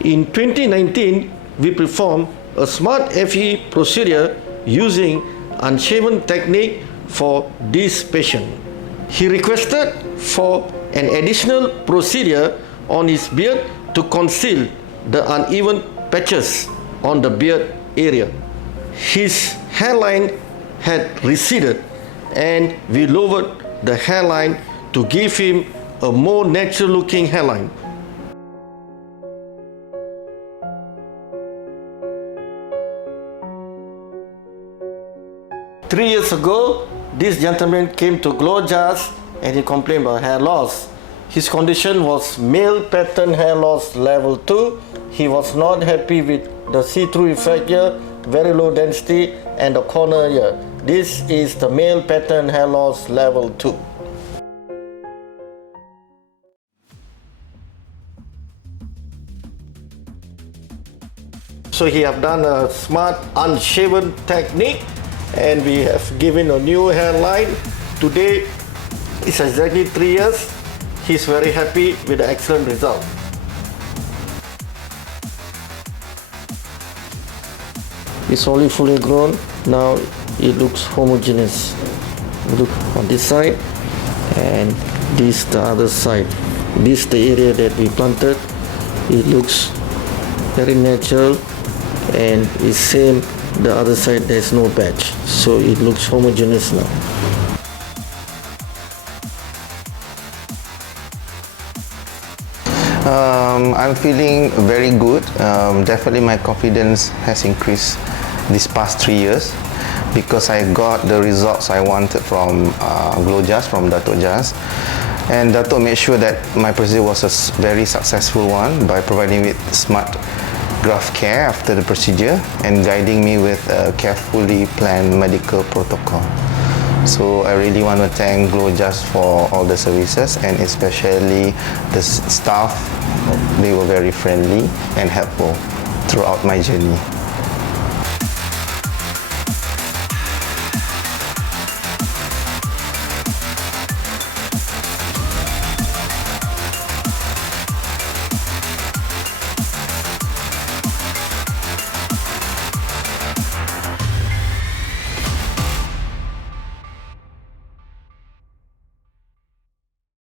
In 2019, we performed a smart FE procedure using unshaven technique for this patient. He requested for an additional procedure on his beard to conceal the uneven patches on the beard area. His hairline had receded and we lowered the hairline to give him a more natural looking hairline. Three years ago, this gentleman came to GLOJAS and he complained about hair loss. His condition was male pattern hair loss level 2. He was not happy with the see-through effect here, very low density, and the corner here. This is the male pattern hair loss level 2. So he have done a smart unshaven technique and we have given a new hairline. Today it's exactly 3 years. He's very happy with the excellent result. It's only fully grown. Now it looks homogeneous. Look on this side and this the other side. This the area that we planted. It looks very natural and it's same the other side. There's no patch, so it looks homogeneous now. I'm feeling very good. Definitely my confidence has increased these past 3 years because I got the results I wanted from GLOJAS, from Dato' Jas. And Dato' made sure that my procedure was a very successful one by providing me with smart graft care after the procedure and guiding me with a carefully planned medical protocol. So I really want to thank GLOJAS for all the services and especially the staff. They were very friendly and helpful throughout my journey.